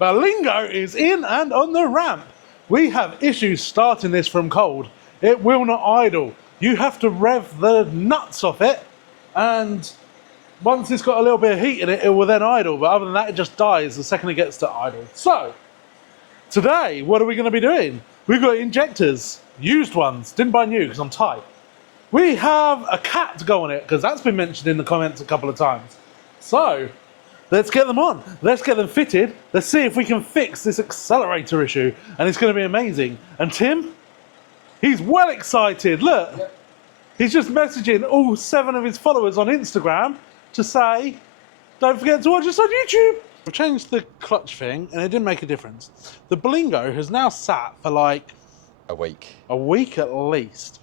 Berlingo is in and on the ramp. We have issues starting this from cold. It will not idle. You have to rev the nuts off it, and once it's got a little bit of heat in it, it will then idle. But other than that, it just dies the second it gets to idle. So, today, what are we going to be doing? We've got injectors, used ones. Didn't buy new because I'm tight. We have a cat to go on it because that's been mentioned in the comments a couple of times. So, let's get them on. Let's get them fitted. Let's see if we can fix this accelerator issue. And it's going to be amazing. And Tim, he's well excited. Look, he's just messaging all 7 of his followers on Instagram to say, don't forget to watch us on YouTube. We've changed the clutch thing and it didn't make a difference. The Berlingo has now sat for like a week. A week at least.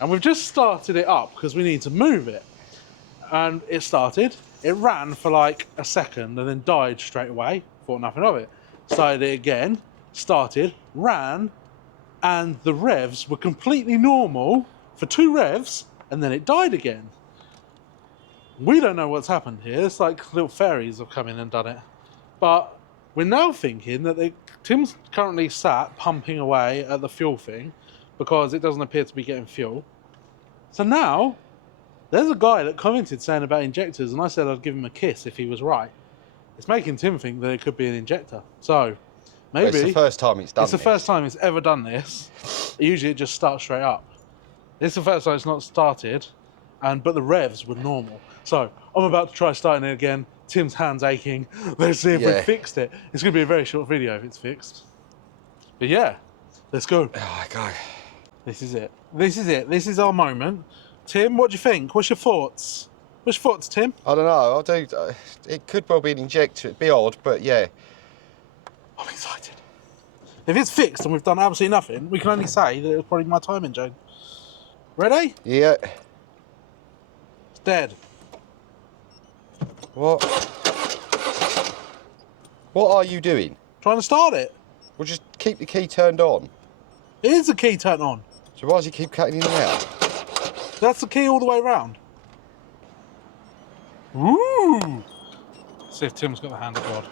And we've just started it up because we need to move it. And it started. It ran for like a second and then died straight away. Thought nothing of it. Started it again, started, ran, and the revs were completely normal for 2 revs, and then it died again. We don't know what's happened here. It's like little fairies have come in and done it. But we're now thinking that Tim's currently sat pumping away at the fuel thing because it doesn't appear to be getting fuel. So now, there's a guy that commented saying about injectors, and I said I'd give him a kiss if he was right. It's making Tim think that it could be an injector. So, maybe... Well, it's the first time it's done It's the first time it's ever done this. Usually it just starts straight up. This is the first time it's not started, but the revs were normal. So, I'm about to try starting it again. Tim's hand's aching. Let's see if we fixed it. It's going to be a very short video if it's fixed. But yeah, let's go. Oh, go. This is it. This is it. This is our moment. Tim, what do you think? What's your thoughts? What's your thoughts, Tim? I don't know. It could well be an injector. It'd be odd, but yeah. I'm excited. If it's fixed and we've done absolutely nothing, we can only say that it was probably my timing, Jane. Ready? Yeah. It's dead. What? What are you doing? Trying to start it. Well, just keep the key turned on. It is the key turned on. So why does he keep cutting in and out? That's the key all the way around. Ooh! See if Tim's got the hand of God.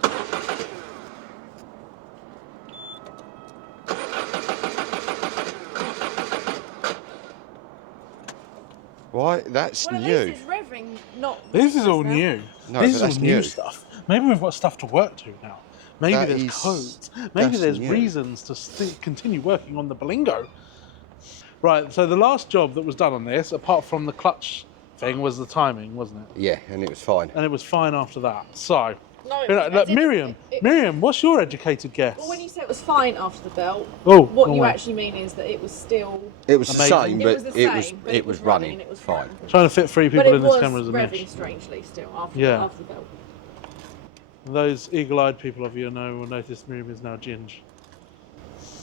Why? That's well, new. At least it's revving, not... This is all new. No, this is all that's new new stuff. Maybe we've got stuff to work to now. Maybe That there's is- codes. Maybe there's new. reasons to continue working on the Berlingo. Right, so the last job that was done on this, apart from the clutch thing, was the timing, wasn't it? Yeah, and it was fine. And it was fine after that. So, No, look, Miriam, what's your educated guess? Well, when you say it was fine after the belt, Oh, what go you away. actually mean is that it was still... It was the Amazing. same, It but was the same, but it was running. it was fine. Trying to fit 3 But people it in this was camera as a revving niche. strangely still after, Yeah. after the belt. Those eagle-eyed people of you will notice Miriam is now ginge.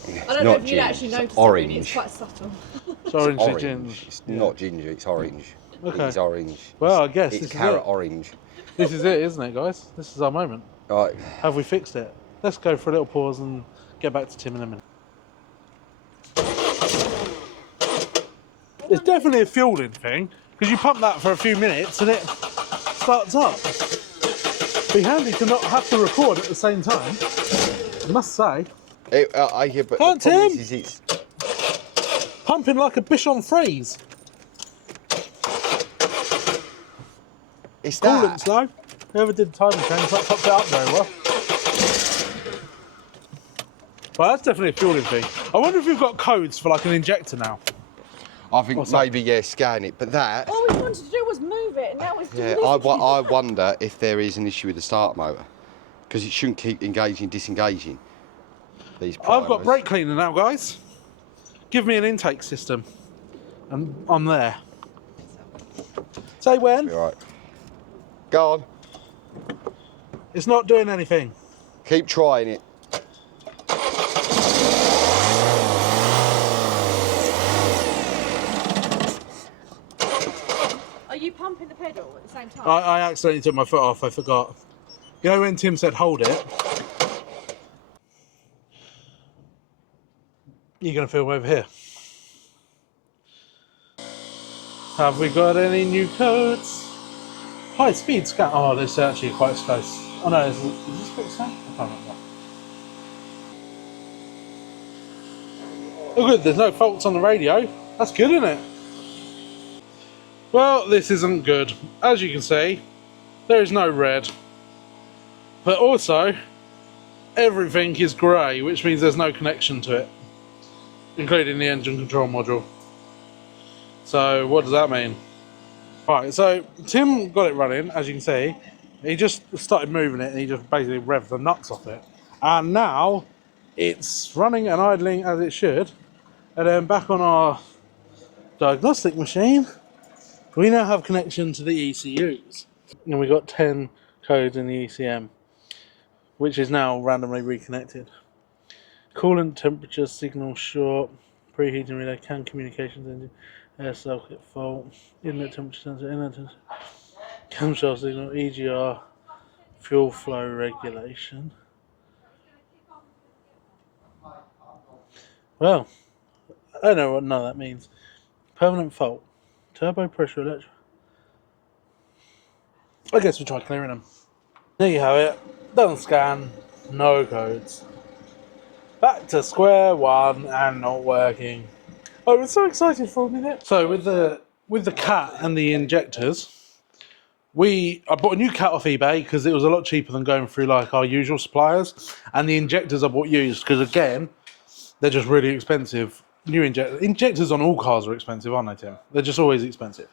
I don't know if you'd actually noticed it, really, it's orange. quite subtle. It's orangey Orange. ginge. It's not ginger, it's orange. Okay. It's orange. Well, I guess It's this is carrot it. orange. This is it, isn't it, guys? This is our moment. Right. Have we fixed it? Let's go for a little pause and get back to Tim in a minute. It's definitely a fueling thing, because you pump that for a few minutes and it starts up. Be handy to not have to record at the same time, I must say. Yeah, but the Can't, problem Tim? is it's... Pumping like a Bichon Frise. It's Cool that. and slow. Whoever did the timing change, that popped it up very well. Well, that's definitely a fueling thing. I wonder if we've got codes for like an injector now. I think What's that? maybe, yeah, scan it, but that... All we wanted to do was move it, and now it's Yeah, deleted. I wonder if there is an issue with the start motor, because it shouldn't keep engaging, disengaging. These I've got primers. brake cleaner now, guys. Give me an intake system, and I'm there. Say when. Be right. Go on. It's not doing anything. Keep trying it. Are you pumping the pedal at the same time? I accidentally took my foot off. I forgot. You know when Tim said hold it? You're going to film over here. Have we got any new codes? High speed scan. Oh, this is actually quite close. Oh no, is this quick scan? I can't remember. Oh good, there's no faults on the radio. That's good, isn't it? Well, this isn't good. As you can see, there is no red. But also, everything is grey, which means there's no connection to it, including the engine control module. So what does that mean? Right, so Tim got it running, as you can see. He just started moving it and he just basically revved the nuts off it. And now it's running and idling as it should. And then back on our diagnostic machine, we now have connection to the ECUs. And we got 10 codes in the ECM, which is now randomly reconnected. Coolant temperature signal short, preheating relay, CAN communications engine, air circuit fault, inlet temperature sensor, inlet temperature, camshaft signal, EGR, fuel flow regulation. Well, I don't know what none of that means. Permanent fault, turbo pressure electric. I guess we'll try clearing them. There you have it. Doesn't scan, no codes. Back to square one and not working. I was so excited for a minute. So with the cat and the injectors, I bought a new cat off eBay because it was a lot cheaper than going through like our usual suppliers. And the injectors I bought used because again, they're just really expensive. New injectors on all cars are expensive, aren't they, Tim? They're just always expensive.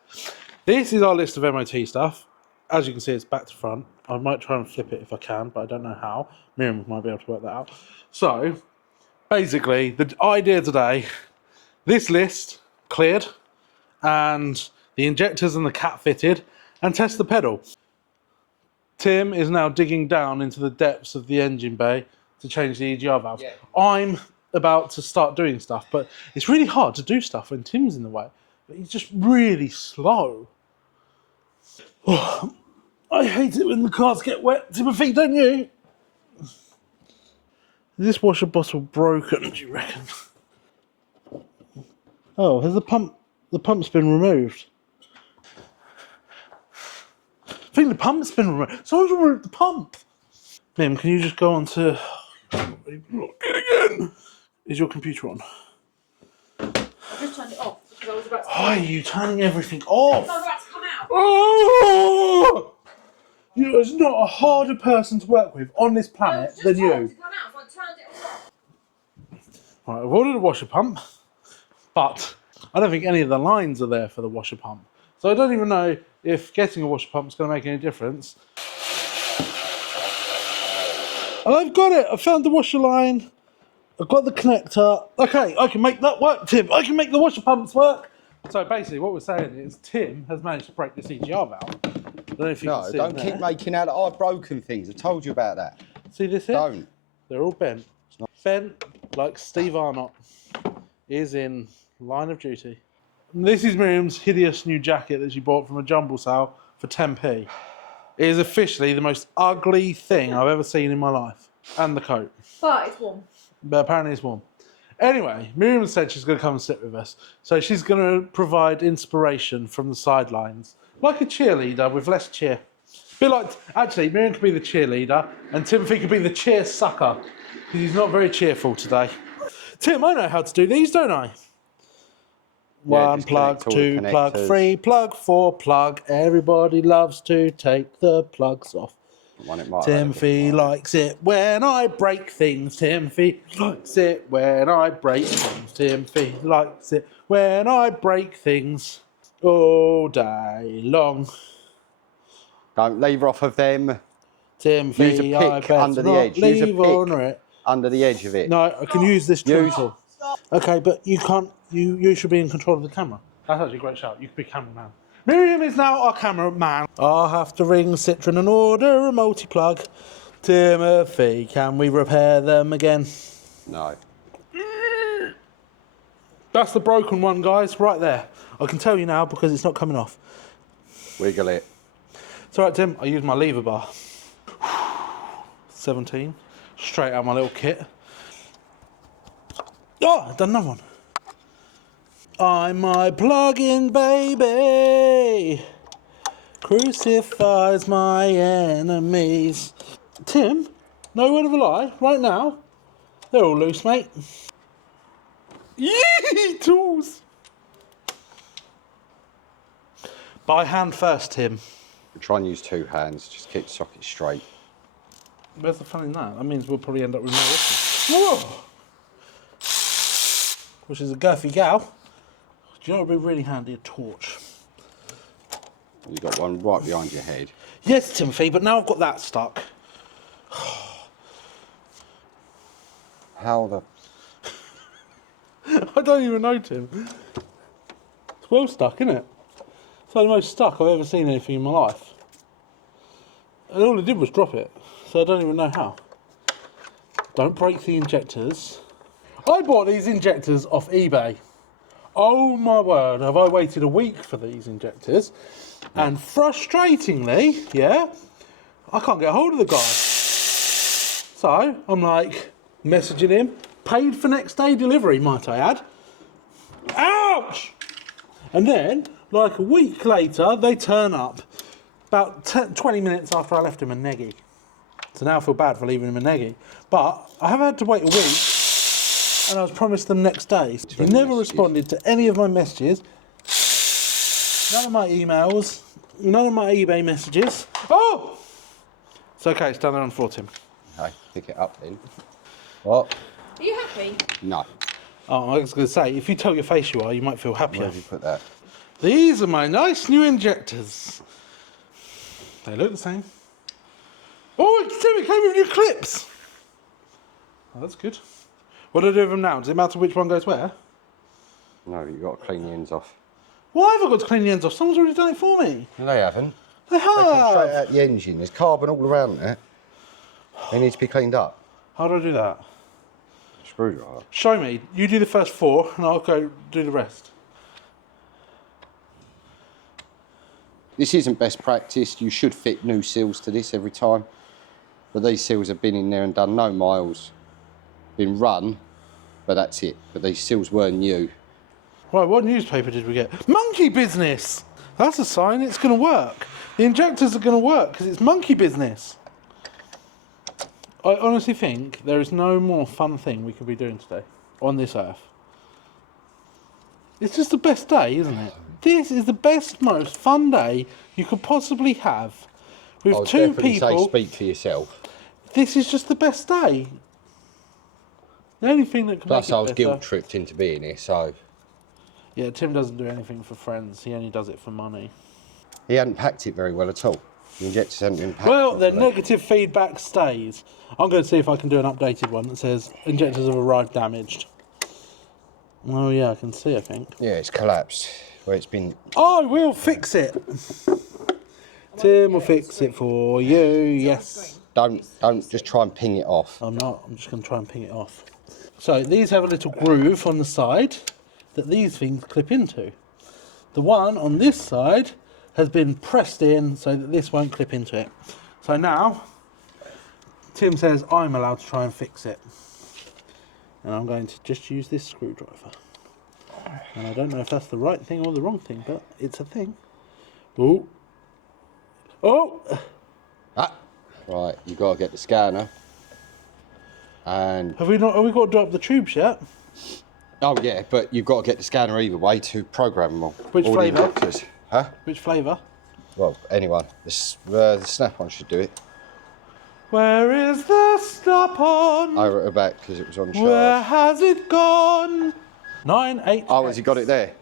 This is our list of MOT stuff. As you can see, it's back to front. I might try and flip it if I can, but I don't know how. Miriam might be able to work that out. So, basically, the idea today, this list cleared, and the injectors and the cat fitted, and test the pedal. Tim is now digging down into the depths of the engine bay to change the EGR valve. Yeah. I'm about to start doing stuff, but it's really hard to do stuff when Tim's in the way. He's just really slow. Oh, I hate it when the cars get wet, Timothy, don't you? Is this washer bottle broken, do you reckon? Oh, has the pump's been removed? I think the pump's been removed. Someone's removed the pump. Mim, can you just go on to... again. Is your computer on? I just turned it off because I was about to... Why are you turning everything off? I was about to come out. Oh! There's not a harder person to work with on this planet than you. To come out, so I turned it off. Right, I've ordered a washer pump, but I don't think any of the lines are there for the washer pump. So I don't even know if getting a washer pump is going to make any difference. And I've got it. I found the washer line. I've got the connector. Okay, I can make that work, Tim. I can make the washer pumps work. So basically what we're saying is Tim has managed to break the EGR valve. I don't know if you can see don't keep making out that I've broken things. I've told you about that. See this here? Don't. They're all bent. Bent like Steve Arnott is in Line of Duty. And this is Miriam's hideous new jacket that she bought from a jumble sale for 10p. It is officially the most ugly thing I've ever seen in my life. And the coat. But it's warm. But apparently it's warm. Anyway, Miriam said she's going to come and sit with us. So she's going to provide inspiration from the sidelines. Like a cheerleader with less cheer. Bit like, actually, Miriam could be the cheerleader and Timothy could be the cheer sucker. Because he's not very cheerful today. Tim, I know how to do these, don't I? Yeah, 1 plug, 2 plug, 3 plug, 4 plug. Everybody loves to take the plugs off. Timothy likes it when I break things. Timothy likes it when I break things. Timothy likes it when I break things all day long. Don't lever off of them. Timothy, use a pick under the edge. Use a pick under the edge of it. No, I can use this tool. Okay, but you can't. You should be in control of the camera. That's actually a great shout. You could be cameraman. Miriam is now our cameraman. I'll have to ring Citroen and order a multi-plug. Timothy, can we repair them again? No. That's the broken one, guys, right there. I can tell you now because it's not coming off. Wiggle it. It's all right, Tim. I use my lever bar. 17. Straight out my little kit. Oh, I've done another one. I'm my plug-in baby. Crucifies my enemies. Tim, no word of a lie, right now, they're all loose, mate. Yee, tools! By hand first, Tim. Try and use 2 hands, just keep the socket straight. Where's the fun in that? That means we'll probably end up with no issues. Whoa! Which is a girthy gal. Do you know what would be really handy? A torch. You've got one right behind your head. Yes, Timothy, but now I've got that stuck. How the... I don't even know, Tim. It's well stuck, isn't it? It's like the most stuck I've ever seen anything in my life. And all it did was drop it, so I don't even know how. Don't break the injectors. I bought these injectors off eBay. Oh my word, have I waited a week for these injectors. And frustratingly, yeah, I can't get a hold of the guy. So, I'm like, messaging him. Paid for next day delivery, might I add. Ouch! And then, like a week later, they turn up. About 20 minutes after I left him a neggy. So now I feel bad for leaving him a neggy. But I have had to wait a week, and I was promised them next day. He never responded to any of my messages, none of my emails, none of my eBay messages. Oh! It's okay, it's down there on the floor, Tim. Okay, pick it up then. What? Are you happy? No. Oh, I was going to say, if you tell your face you are, you might feel happier. Where have you put that? These are my nice new injectors. They look the same. Oh, it came with new clips. Oh, that's good. What do I do with them now? Does it matter which one goes where? No, you've got to clean the ends off. Why have I got to clean the ends off? Someone's already done it for me. No, they haven't. They They come straight have. out the engine. There's carbon all around there. They need to be cleaned up. How do I do that? Screwdriver. Show me. You do the first 4 and I'll go do the rest. This isn't best practice. You should fit new seals to this every time. But these seals have been in there and done no miles. Been run, but that's it. But these seals were new. Right, what newspaper did we get? Monkey business! That's a sign it's going to work. The injectors are going to work because it's monkey business. I honestly think there is no more fun thing we could be doing today on this earth. It's just the best day, isn't it? This is the best, most fun day you could possibly have with I would 2 definitely people. say speak for yourself. This is just the best day. The only thing that can Plus, make it I was better. guilt tripped into being here, so Yeah, Tim doesn't do anything for friends. He only does it for money. he hadn't packed it very well at all. The injectors hadn't been packed. Well, the properly. negative feedback stays. I'm going to see if I can do an updated one that says injectors have arrived damaged. Oh yeah, I can see, I think. Yeah, it's collapsed. Where it's been. I will fix it. Tim will fix it for you, yes. Don't just try and ping it off. I'm not, I'm just going to try and ping it off. So these have a little groove on the side that these things clip into. The one on this side has been pressed in so that this won't clip into it. So now, Tim says I'm allowed to try and fix it. And I'm going to just use this screwdriver. And I don't know if that's the right thing or the wrong thing, but it's a thing. Oh! Oh! Ah, right, you've got to get the scanner. And Have we got to drop the tubes yet? oh yeah, but you've got to get the scanner either way to program them all. Which all the flavour? injectors. Huh? Which flavour? Well, anyone. The snap-on should do it. Where is the snap-on? I wrote it back because it was on charge. Where has it gone? 9HX. Oh, has he got it there?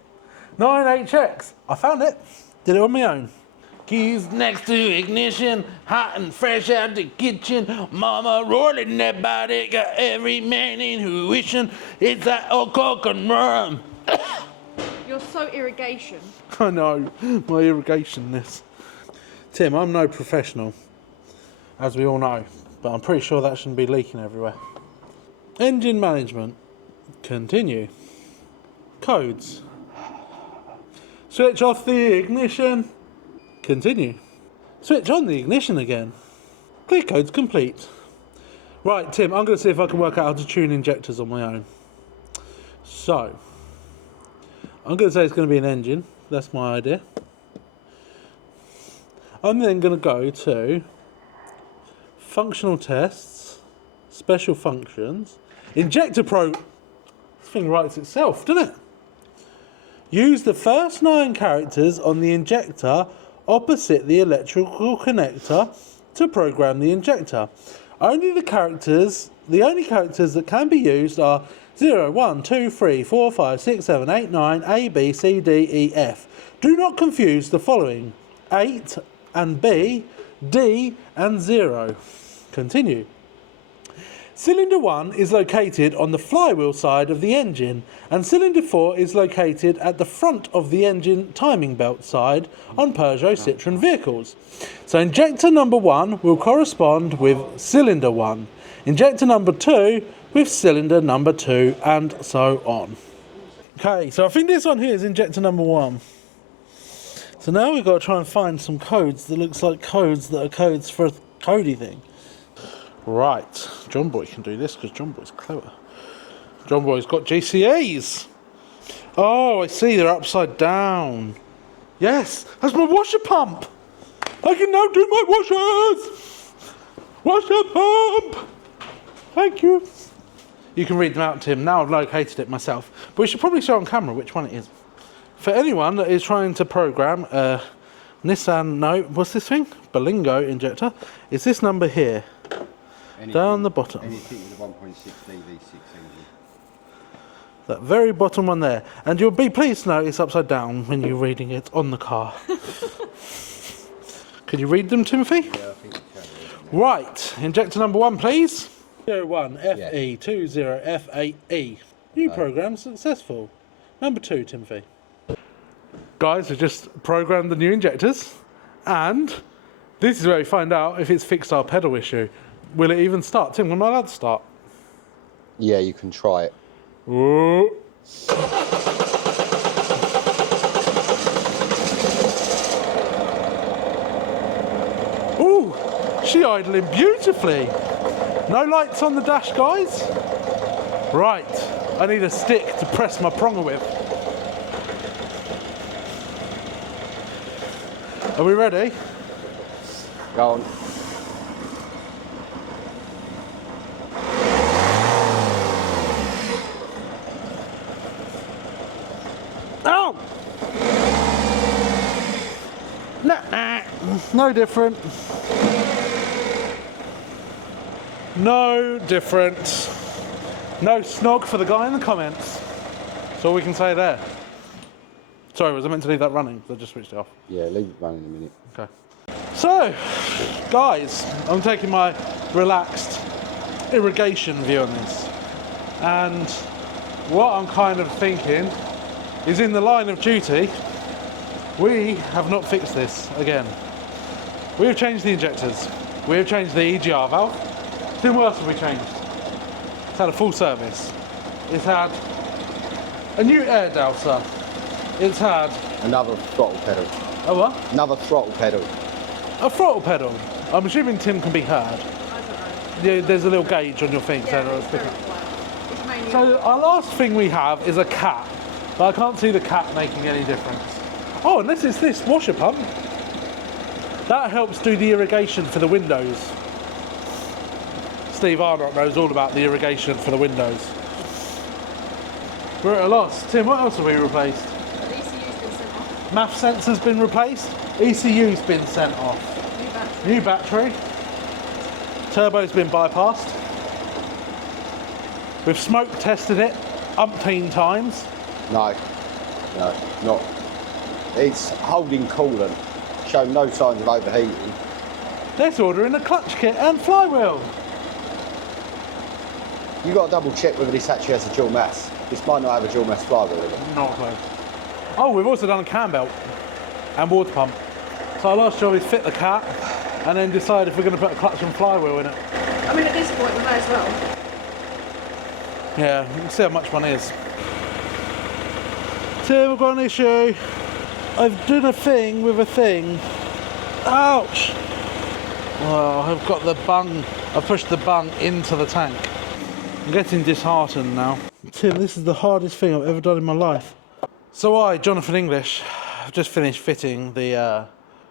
9HX. I found it. Did it on my own. Keys next to ignition, hot and fresh out the kitchen. Mama rolling that body, got every man in who wishing it's that old coke and rum. You're so irrigation. I know, my irrigationness. Tim, I'm no professional, as we all know, but I'm pretty sure that shouldn't be leaking everywhere. Engine management. Continue. Codes. Switch off the ignition. Continue. Switch on the ignition again. Clear codes complete. Right, Tim, I'm going to see if I can work out how to tune injectors on my own. So, I'm going to say it's going to be an engine. That's my idea. I'm then going to go to functional tests, special functions, injector pro... This thing writes itself, doesn't it? Use the first 9 characters on the injector opposite the electrical connector to program the injector. The only characters that can be used are 0, 1, 2, 3, 4, 5, 6, 7, 8, 9, A, B, C, D, E, F. Do not confuse the following: 8 and B, D and 0. Continue. Cylinder 1 is located on the flywheel side of the engine, and cylinder 4 is located at the front of the engine timing belt side on Peugeot Citroën vehicles. So injector number 1 will correspond with cylinder 1, injector number 2 with cylinder number 2, and so on. Okay, so I think this one here is injector number 1. So now we've got to try and find some codes that looks like codes that are codes for a codey thing. Right, John Boy can do this because John Boy's clever. John Boy's got GCAs. Oh, I see, they're upside down. Yes, that's my washer pump. I can now do my washers. Washer pump. Thank you. You can read them out, Tim. Now I've located it myself. But we should probably show on camera which one it is. For anyone that is trying to program a Nissan, no, what's this thing? Berlingo injector. Is this number here? Down the bottom. Anything with a 1.6 DV6 engine. That very bottom one there. And you'll be pleased to know it's upside down when you're reading it on the car. Can you read them, Timothy? Yeah, I think you can read them. Right, injector number 1, please. 01 FE20 F8E. New program successful. Number 2, Timothy. Guys, we've just programmed the new injectors, and this is where we find out if it's fixed our pedal issue. Will it even start? Tim, am I allowed to start? Yeah, you can try it. Ooh. Ooh, she idling beautifully. No lights on the dash, guys. Right, I need a stick to press my pronger with. Are we ready? Go on. Oh! Nah, no different. No different. No snog for the guy in the comments. That's all we can say there. Sorry, was I meant to leave that running? I just switched it off. Yeah, leave it running a minute. Okay. So, guys, I'm taking my relaxed irrigation view on this. And what I'm kind of thinking is, in the line of duty, we have not fixed this again. We have changed the injectors. We have changed the EGR valve. Then what else have we changed? It's had a full service. It's had a new air dowser. It's had Another throttle pedal. a what? Another throttle pedal. A throttle pedal. I'm assuming Tim can be heard. I don't know. Yeah, there's a little gauge on your thing. Yeah, so it's very quiet. It's mainly So our last thing we have is a cap, but I can't see the cap making any difference. Oh, unless it's this washer pump. That helps do the irrigation for the windows. Steve Arnott knows all about the irrigation for the windows. We're at a loss. Tim, what else have we replaced? the ECU's been sent off. MAF sensor's been replaced. ECU's been sent off. New battery. New battery. Turbo's been bypassed. We've smoke tested it umpteen times. No, not. It's holding coolant. Show no signs of overheating. Let's order in a clutch kit and flywheel. You got to double check whether this actually has a dual mass. This might not have a dual mass flywheel in it. Not close. Oh, we've also done a cam belt and water pump. So our last job is fit the cat and then decide if we're going to put a clutch and flywheel in it. I mean, at this point, we may as well. Yeah, you can see how much one is. Tim, we've got an issue. I've done a thing with a thing. Ouch! Well, I've got the bung. I've pushed the bung into the tank. I'm getting disheartened now. Tim, this is the hardest thing I've ever done in my life. So I, Jonathan English, have just finished fitting the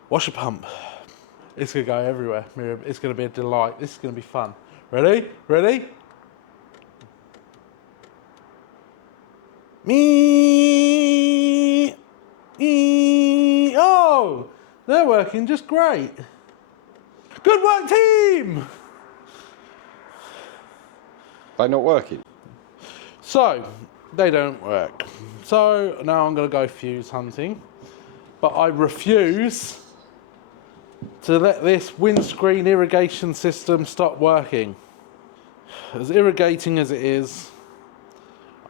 washer pump. It's going to go everywhere, Miriam. It's going to be a delight. This is going to be fun. Ready? Ready? Me. Oh, they're working just great. Good work, team. They're not working. So, they don't work. So now I'm going to go fuse hunting. But I refuse to let this windscreen irrigation system stop working. As irrigating as it is,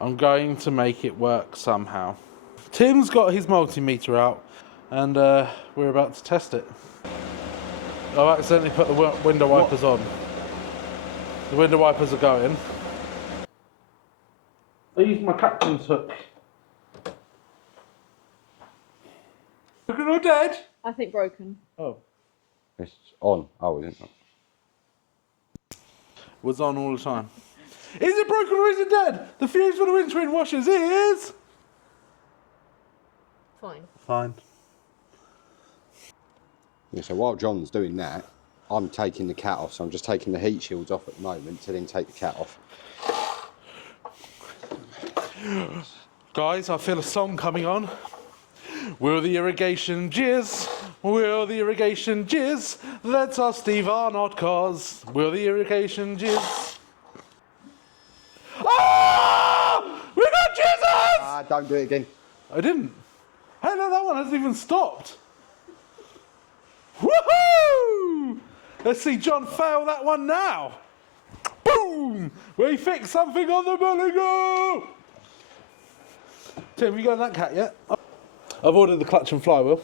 I'm going to make it work somehow. Tim's got his multimeter out and we're about to test it. I've accidentally put the window wipers on. The window wipers are going. I used my captain's hook. Broken or dead? I think broken. Oh. It's on. Oh, isn't it? Was on all the time. Is it broken or is it dead? The fuse for the windscreen washers is... Fine. Fine. Yeah, so while John's doing that, I'm taking the cat off. So I'm just taking the heat shields off at the moment to then take the cat off. Guys, I feel a song coming on. Will the irrigation jizz? Will the irrigation jizz? That's our Steve Arnott cause. Will the irrigation jizz? Ah! We got jizzers! Ah, don't do it again. I didn't. Hey, no, that one hasn't even stopped. Woohoo! Let's see John fail that one now. Boom! We fixed something on the Berlingo! Tim, have you got that cat yet? I've ordered the clutch and flywheel.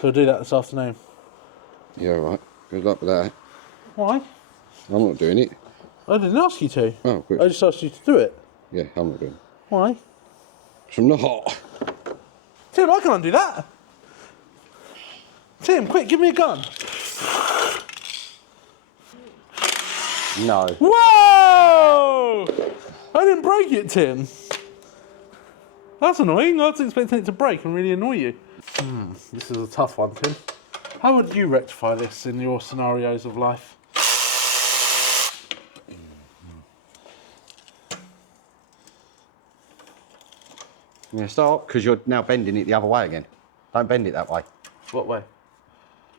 So I'll do that this afternoon. Yeah, all right. Good luck with that. Why? I'm not doing it. I didn't ask you to. Oh, good. I just asked you to do it. Yeah, I'm not doing it. Why? 'Cause I'm not. Tim, I can undo that. Tim, quick, give me a gun. No. Whoa! I didn't break it, Tim. That's annoying. I was expecting it to break and really annoy you. This is a tough one, Tim. How would you rectify this in your scenarios of life? Yeah, stop, because you're now bending it the other way again. Don't bend it that way. What way?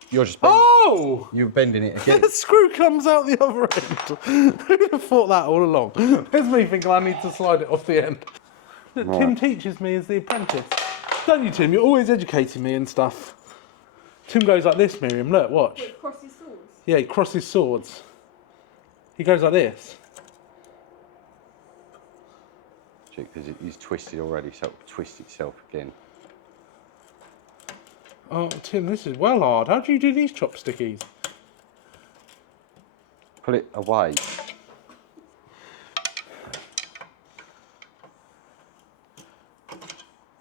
You're just bending. Oh! You're bending it again. The screw comes out the other end. Who'd have thought that all along? There's me thinking I need to slide it off the end. Look, Right. Tim teaches me as the apprentice. Don't you, Tim? You're always educating me and stuff. Tim goes like this, Miriam. Look, watch. Wait, cross his swords. Yeah, he crosses swords. He goes like this. Because he's twisted already, so it'll twist itself again. Oh, Tim, this is well hard. How do you do these chopstickies? Pull it away.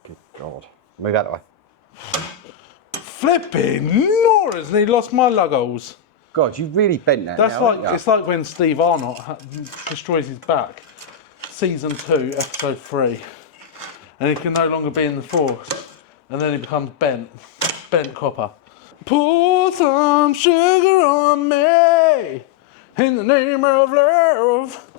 Good God. Move out of the way. Flipping Nora's nearly lost my luggos. God, you really bent that That's now, like, haven't you? it's like when Steve Arnott destroys his back. Season 2, episode 3. And he can no longer be in the force. And then he becomes bent copper. Pour some sugar on me in the name of love.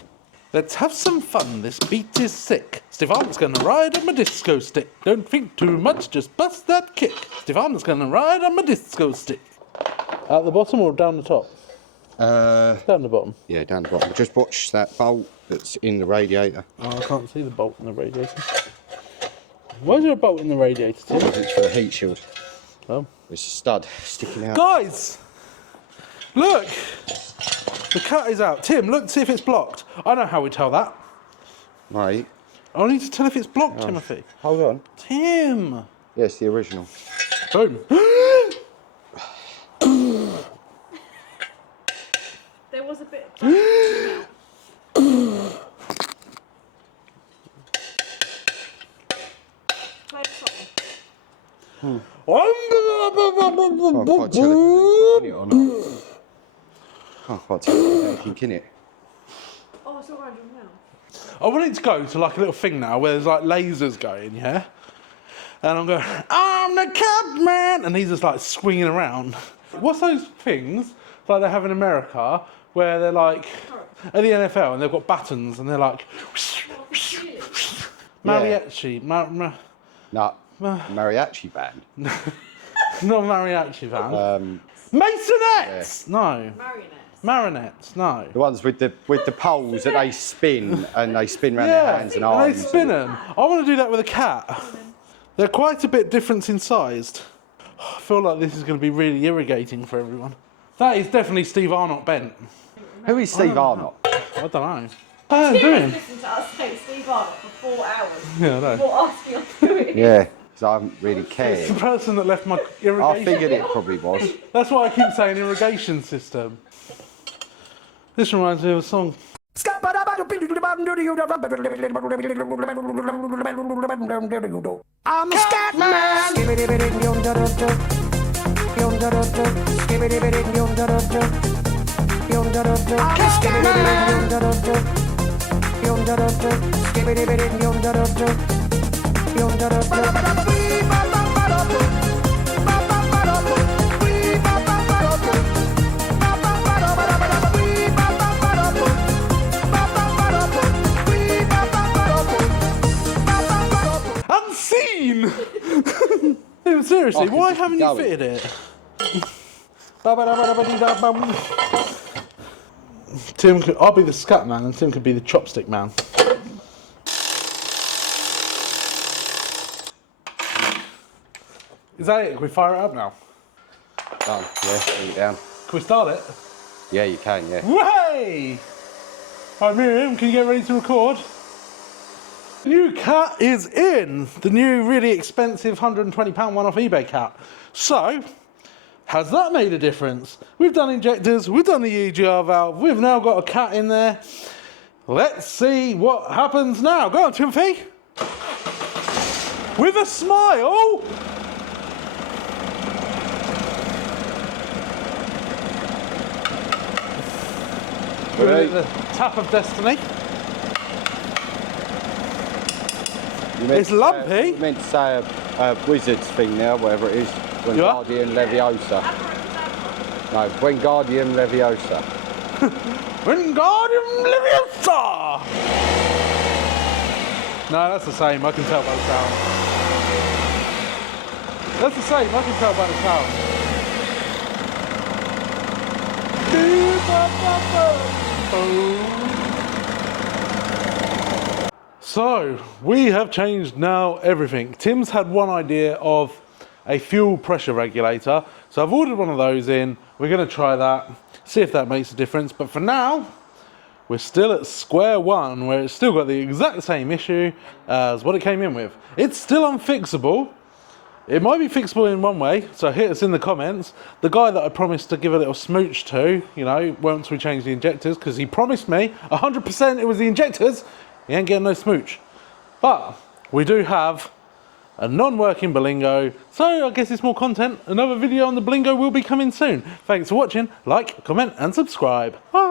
Let's have some fun, this beat is sick. Steve Arnott's gonna ride on my disco stick. Don't think too much, just bust that kick. Steve Arnott's gonna ride on my disco stick. Out the bottom or down the top? Down the bottom. Yeah, down the bottom. Just watch that bolt that's in the radiator. Oh, I can't see the bolt in the radiator. Why is there a bolt in the radiator, Tim? It's for the heat shield. Oh. It's a stud sticking out. Guys! Look! The cat is out. Tim, look, see if it's blocked. I know how we tell that. Mate. I need to tell if it's blocked, Timothy. Hold on. Tim! Yes, the original. Boom. There was a bit of Play a song. I can't tell if there's anything in it or not. I can't tell if there's anything in it. Oh, it's all around your mouth. I want it to go to like a little thing now where there's like lasers going, yeah? And I'm going, I'm the cat man! And he's just like swinging around. What's those things like they have in America where they're like at the NFL and they've got buttons and they're like, Mariachi. No, mariachi band. Not mariachi band. Masonettes! No. Marionettes, no. The ones with the poles that they spin and they spin around their hands and arms. And they spin them. I want to do that with a cat. They're quite a bit different in size. I feel like this is going to be really irrigating for everyone. That is definitely Steve Arnott bent. Who is Steve Arnott? I don't know. How are you doing? Listen to us say Steve Arnott for 4 hours. Yeah, I know. Before asking us to do it. Yeah, because I haven't really It's cared. the person that left my irrigation. I figured it probably was. That's why I keep saying irrigation system. This reminds me of a song. I'm a scat man. Unseen! Seriously, why haven't you fitted it? Tim, I'll be the scat man and Tim could be the chopstick man. Is that it? Can we fire it up now? Done. Yeah, put it down. Can we start it? Yeah, you can, yeah. Way! Alright, Miriam, can you get ready to record? The new cat is in. The new really expensive £120 one-off eBay cat. So, has that made a difference? We've done injectors, we've done the EGR valve, we've now got a cat in there. Let's see what happens now. Go on, Timothy. With a smile. Ready? The tap of destiny. It's lumpy. You meant to say a wizard's thing now, whatever it is. Wingardium Leviosa. No, Wingardium Leviosa. Wingardium Leviosa! No, that's the same. I can tell by the sound. That's the same. I can tell by the sound. So, we have changed now everything. Tim's had one idea of a fuel pressure regulator. So I've ordered one of those in. We're going to try that, see if that makes a difference. But for now, we're still at square one, where it's still got the exact same issue as what it came in with. It's still unfixable. It might be fixable in one way, so hit us in the comments. The guy that I promised to give a little smooch to, you know, once we change the injectors, because he promised me 100% it was the injectors, he ain't getting no smooch. But we do have a non-working Berlingo, so I guess it's more content. Another video on the Berlingo will be coming soon. Thanks for watching, like, comment and subscribe. Bye.